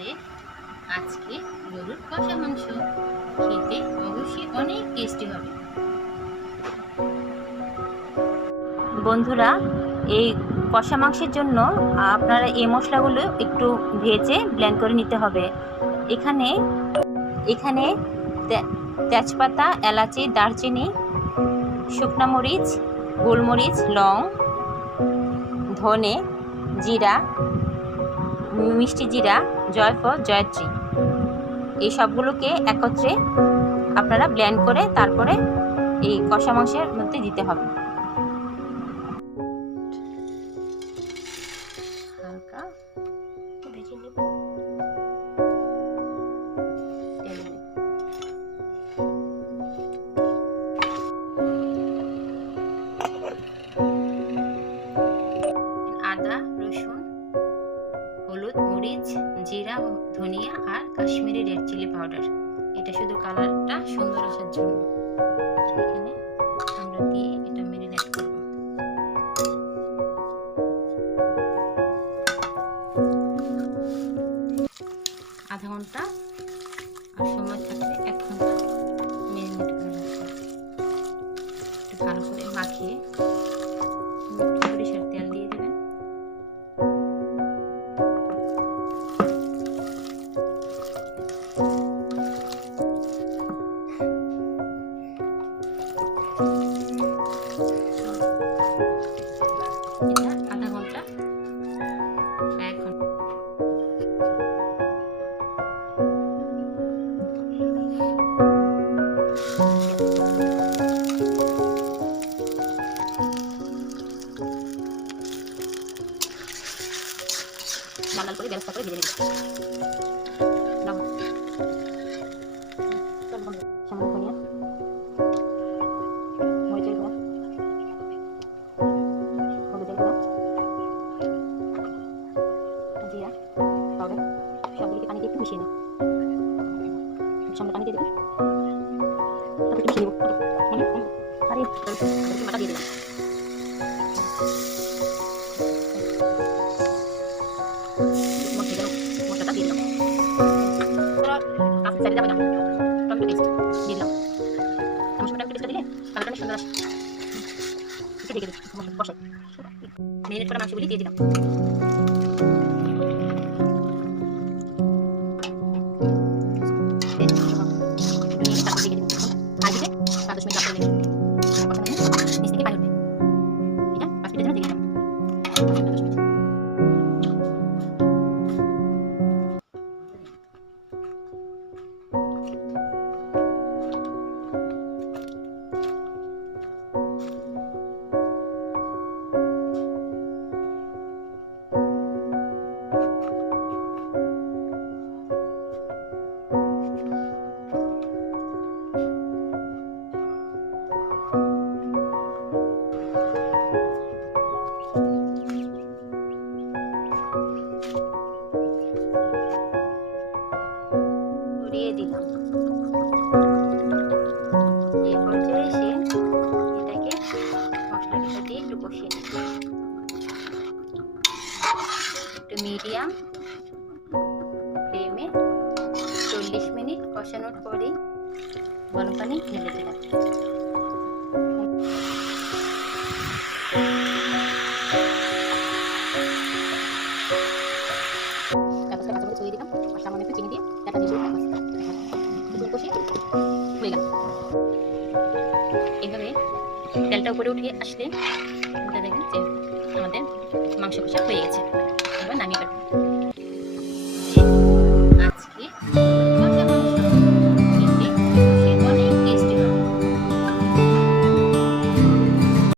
আমাদের আজকে গরুর কষা মাংস খেতে অবশ্যই অনেক টেস্টি হবে। বন্ধুরা, এই কষা মাংসের জন্য আপনারা এই মশলাগুলো একটু ভেজে ব্লেন্ড করে নিতে হবে। এখানে এখানে তেজপাতা, এলাচি, দারচিনি, শুকনো মরিচ, গোলমরিচ, লং, ধনে, জিরা, মিষ্টি জিরা, জয়ফল, জয়ত্রী, এই সবগুলোকে একত্রে আপনারা ব্লেন্ড করে তারপরে এই কষা মাংসের মধ্যে দিতে হবে। হালকা ভেজে নেব। আদা, রসুন, হলুদ, মরিচ, জিরা, ধনিয়া আর কাশ্মীরি রেড চিলি পাউডার, এটা শুধু কালারটা সুন্দর আসার জন্য। এখানে আমরা দিয়ে এটা ম্যারিনেট করব। আধা ঘন্টা আর সময় থাকলে 1 ঘন্টা ম্যারিনেট করে রাখবো। একটু ভালো করে মাখিয়ে সরিষার তেল দিয়ে দেবেন। এটা আধা ঘন্টা বা 1 ঘন্টা। লাল লাল করে ব্যবস্থা করে ভেজে নেব। সামান্য ধনিয়া, মরিচের গুঁড়া, হলুদের গুঁড়া, জিরা পাউডার, সবগুলোকে পানি দিয়ে একটু মিশিয়ে নেব। সামনে পানি দিয়ে দেবো, তারপর একটু মিশিয়ে নেব। আরে মাটা দিয়ে দিলাম। মশলাটা দিয়ে দিলাম। কাঁচা চাইলে যাবে না, টমেটো পেস্ট দিয়ে দিলাম। টমেটো পেস্টটা দিলে কালারটা সুন্দর আসে। একটু ঢেকে দিচ্ছি, কষাই ম্যারিনেট করা মাংসগুলি দিয়ে দিলাম। তারপর ঢেকে দিলাম। আর দিলে 5 মিনিট রাখতে হবে। নিচ থেকে পানি উঠবে। এটা 5 মিনিটের জন্য দিয়ে দিলাম। 10 মিনিট। দিয়ে দিলাম। এই পর্যায়ে এসে এটাকে মশলাটা দিয়ে একটু কষিয়ে নিব। একটু মিডিয়াম ফ্লেমে 40 মিনিট কষানোর পরে গরম পানি ঢেলে দিলাম। কাঁচা মরিচ ছড়িয়ে দিলাম আর সামান্য একটু চিনি দিয়ে ডাটা দিয়ে কষিয়ে হয়ে গেল। এইভাবে তেলটা উপরে উঠিয়ে আসলে দেখবেন যে আমাদের মাংস কষা হয়ে গেছে। এবার নামিয়ে ফেলবো।